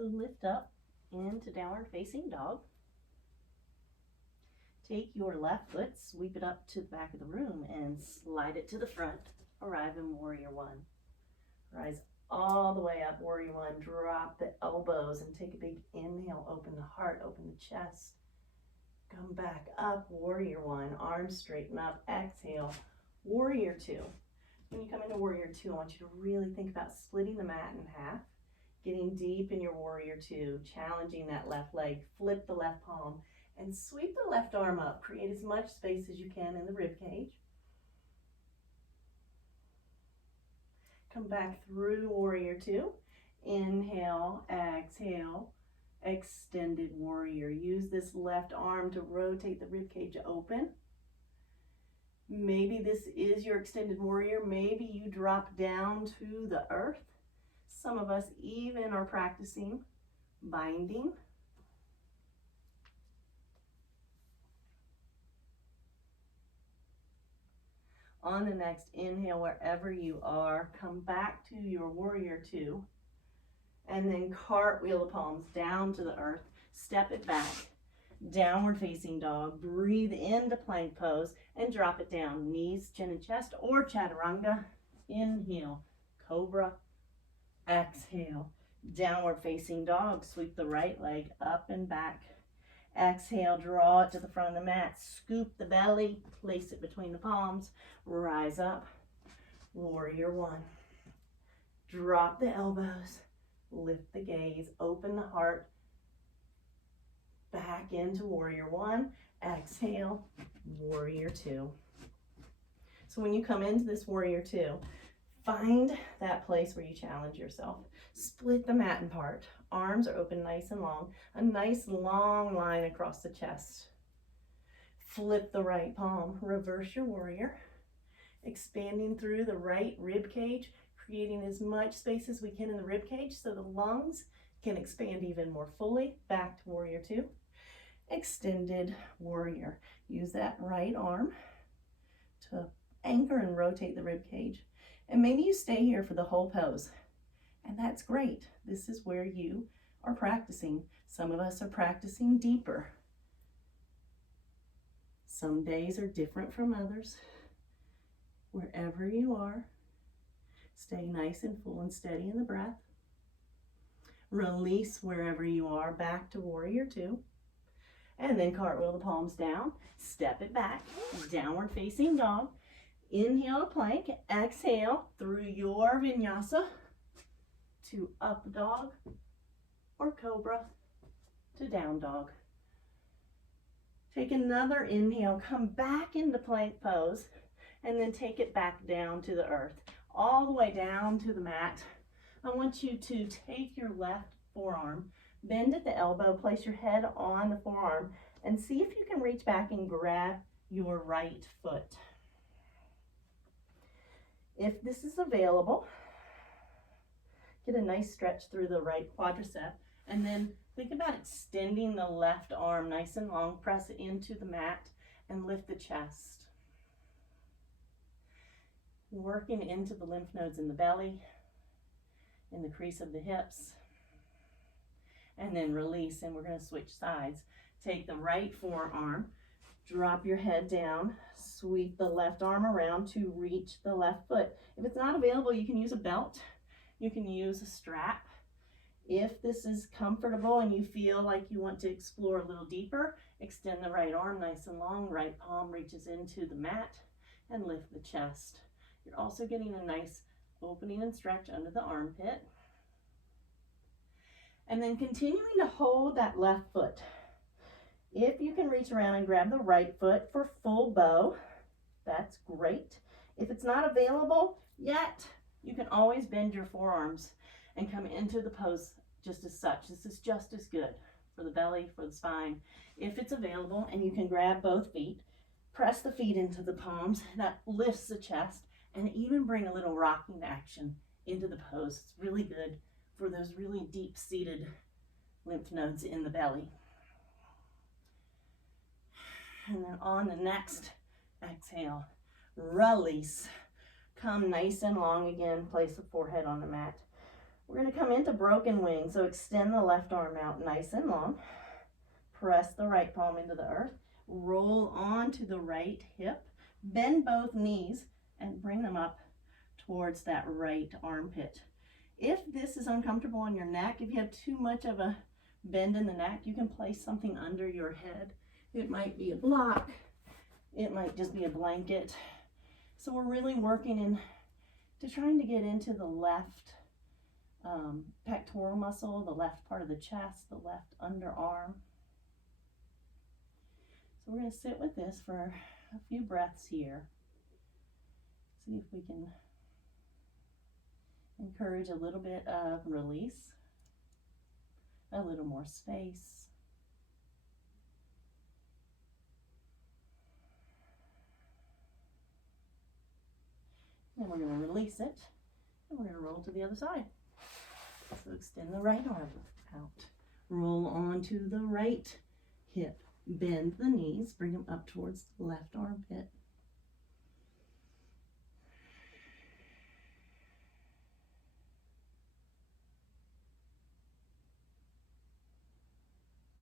So lift up into downward facing dog. Take your left foot, sweep it up to the back of the room and slide it to the front. Arrive in warrior one. Rise all the way up, warrior one. Drop the elbows and take a big inhale. Open the heart, open the chest. Come back up, warrior one. Arms straighten up. Exhale, warrior two. When you come into warrior two, I want you to really think about splitting the mat in half, getting deep in your warrior two, challenging that left leg. Flip the left palm and sweep the left arm up. Create as much space as you can in the rib cage. Come back through warrior two. Inhale, exhale, extended warrior. Use this left arm to rotate the rib cage open. Maybe this is your extended warrior. Maybe you drop down to the earth. Some of us even are practicing binding. On the next inhale, wherever you are, come back to your warrior two, and then cartwheel the palms down to the earth. Step it back, downward facing dog. Breathe into plank pose and drop it down. Knees, chin and chest, or chaturanga. Inhale, cobra. Exhale, downward facing dog. Sweep the right leg up and back. Exhale, draw it to the front of the mat. Scoop the belly, place it between the palms. Rise up, warrior one. Drop the elbows, lift the gaze, open the heart. Back into warrior one. Exhale, warrior two. So when you come into this warrior two, find that place where you challenge yourself. Split the mat in part. Arms are open nice and long. A nice long line across the chest. Flip the right palm. Reverse your warrior. Expanding through the right rib cage, creating as much space as we can in the rib cage so the lungs can expand even more fully. Back to warrior two. Extended warrior. Use that right arm to anchor and rotate the rib cage. And maybe you stay here for the whole pose. And that's great. This is where you are practicing. Some of us are practicing deeper. Some days are different from others. Wherever you are, stay nice and full and steady in the breath. Release wherever you are, back to warrior two. And then cartwheel the palms down. Step it back, downward facing dog. Inhale to plank, exhale through your vinyasa to up dog or cobra to down dog. Take another inhale, come back into plank pose, and then take it back down to the earth, all the way down to the mat. I want you to take your left forearm, bend at the elbow, place your head on the forearm, and see if you can reach back and grab your right foot. If this is available, get a nice stretch through the right quadricep, and then think about extending the left arm nice and long. Press it into the mat and lift the chest. Working into the lymph nodes in the belly, in the crease of the hips, and then release, and we're going to switch sides. Take the right forearm, drop your head down, sweep the left arm around to reach the left foot. If it's not available, you can use a belt. You can use a strap. If this is comfortable and you feel like you want to explore a little deeper, extend the right arm nice and long. Right palm reaches into the mat and lift the chest. You're also getting a nice opening and stretch under the armpit. And then continuing to hold that left foot. If you can reach around and grab the right foot for full bow, that's great. If it's not available yet, you can always bend your forearms and come into the pose just as such. This is just as good for the belly, for the spine. If it's available and you can grab both feet, press the feet into the palms. That lifts the chest, and even bring a little rocking action into the pose. It's really good for those really deep-seated lymph nodes in the belly. And then on the next exhale, release. Come nice and long again. Place the forehead on the mat. We're going to come into broken wing. So extend the left arm out nice and long. Press the right palm into the earth. Roll onto the right hip. Bend both knees and bring them up towards that right armpit. If this is uncomfortable on your neck, if you have too much of a bend in the neck, you can place something under your head. It might be a block. It might just be a blanket. So we're really working into trying to get into the left pectoral muscle, the left part of the chest, the left underarm. So we're going to sit with this for a few breaths here. See if we can encourage a little bit of release, a little more space. Then we're going to release it, and we're going to roll to the other side. So extend the right arm out. Roll onto the right hip. Bend the knees, bring them up towards the left armpit.